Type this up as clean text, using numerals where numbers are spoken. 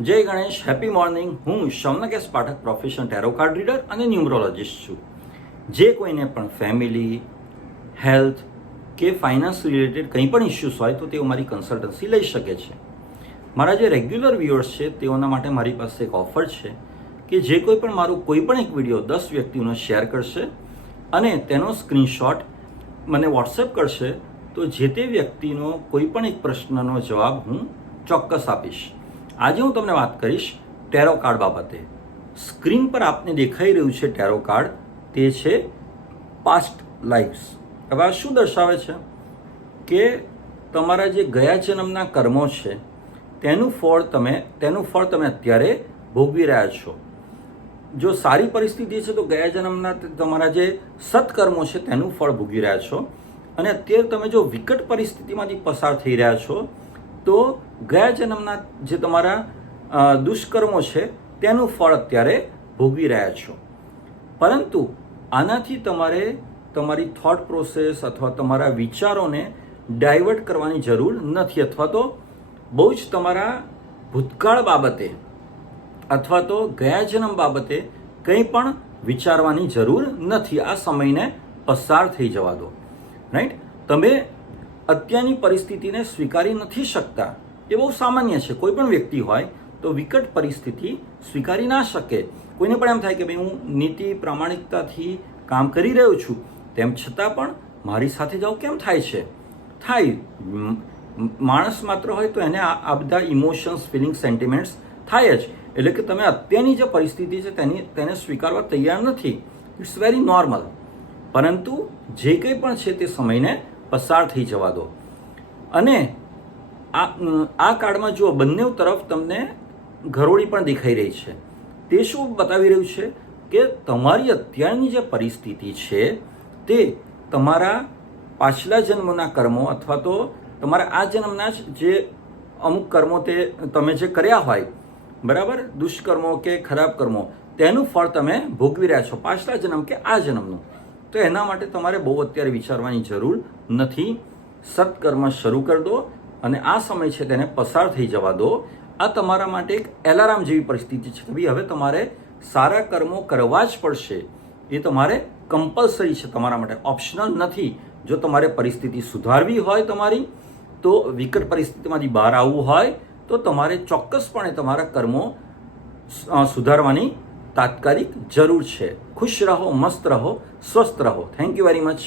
જય Ganesh, happy morning. હું Shaunakesh Pathak, profession tarot card reader અને ન્યુમરોલોજિસ્ટ છું. જે કોઈને પણ ફેમિલી, હેલ્થ કે ફાઇનાન્સ રિલેટેડ કંઈ પણ ઇસ્યુઝ હોય તો તેઓ મારી કન્સલ્ટન્સી લઈ શકે છે. મારા જે રેગ્યુલર વ્યુઅર્સ છે તેઓના માટે મારી પાસે એક ઓફર છે કે જે કોઈ પણ મારું કોઈ પણ એક વિડીયો 10 વ્યક્તિઓને શેર કરશે અને તેનો સ્ક્રીનશોટ મને વોટ્સએપ કરશે તો જે તે વ્યક્તિનો કોઈ પણ એક પ્રશ્નનો જવાબ હું ચોક્કસ આપીશ. આજે હું તમને વાત કરીશ ટેરો કાર્ડ બાબતે. સ્ક્રીન પર આપને દેખાઈ રહ્યું છે ટેરો કાર્ડ, તે છે પાસ્ટ લાઈફ્સ. હવે આ શું દર્શાવે છે કે તમારા જે ગયા જન્મના કર્મો છે તેનું ફળ તમે અત્યારે ભોગવી રહ્યા છો. જો સારી પરિસ્થિતિ છે તો ગયા જન્મના તમારા જે સત્કર્મો છે તેનું ફળ ભોગવી રહ્યા છો, અને અત્યારે તમે જો વિકટ પરિસ્થિતિમાંથી પસાર થઈ રહ્યા છો તો ગયા જન્મના જે તમારા દુષ્કર્મો છે તેનું ફળ અત્યારે ભોગવી રહ્યા છો. પરંતુ આનાથી તમારે તમારી થોટ પ્રોસેસ અથવા તમારા વિચારોને ડાયવર્ટ કરવાની જરૂર નથી, અથવા તો બહુ જ તમારા ભૂતકાળ બાબતે અથવા તો ગયા જન્મ બાબતે કંઈ પણ વિચારવાની જરૂર નથી. આ સમયને પસાર થઈ જવા દો. રાઈટ? તમે અત્યારની પરિસ્થિતિને સ્વીકારી નથી શકતા, એ બહુ સામાન્ય છે. કોઈ પણ વ્યક્તિ હોય તો વિકટ પરિસ્થિતિ સ્વીકારી ના શકે. કોઈને પણ એમ થાય કે ભાઈ હું નીતિ પ્રામાણિકતાથી કામ કરી રહ્યો છું, તેમ છતાં પણ મારી સાથે જ આવું કેમ થાય છે? થાય. માણસ માત્ર હોય તો એને આ બધા ઇમોશન્સ, ફિલિંગ્સ, સેન્ટિમેન્ટ્સ થાય જ. એટલે કે તમે અત્યારની જે પરિસ્થિતિ છે તેને સ્વીકારવા તૈયાર નથી. It's very normal. પરંતુ જે કંઈ પણ છે તે સમયને પસાર થઈ જવા દો. અને આ કાર્ડમાં જુઓ, બંને તરફ તમને ઘરોળી પણ દેખાઈ રહી છે. તે શું બતાવી રહ્યું છે કે તમારી અત્યારની જે પરિસ્થિતિ છે તે તમારા પાછલા જન્મના કર્મો અથવા તો તમારા આ જન્મના જે અમુક કર્મો તે તમે જે કર્યા હોય, બરાબર, દુષ્કર્મો કે ખરાબ કર્મો, તેનું ફળ તમે ભોગવી રહ્યા છો, પાછલા જન્મ કે આ જન્મનું. તો એના માટે તમારે બહુ અત્યારે વિચારવાની જરૂર નથી. સત્કર્મ શરૂ કરી દો અને આ સમય છે તેને પસાર થઈ જવા દો. આ તમારા માટે એક એલાર્મ જેવી પરિસ્થિતિ છે કે ભાઈ હવે તમારે સારા કર્મો કરવા જ પડશે. એ તમારે કમ્પલસરી છે, તમારા માટે ઓપ્શનલ નથી. જો તમારે પરિસ્થિતિ સુધારવી હોય તમારી, તો વિકટ પરિસ્થિતિમાંથી બહાર આવવું હોય તો તમારે ચોક્કસપણે તમારા કર્મો સુધારવાની તાત્કાલિક જરૂર છે. ખુશ રહો, મસ્ત રહો, સ્વસ્થ રહો. Thank you very much.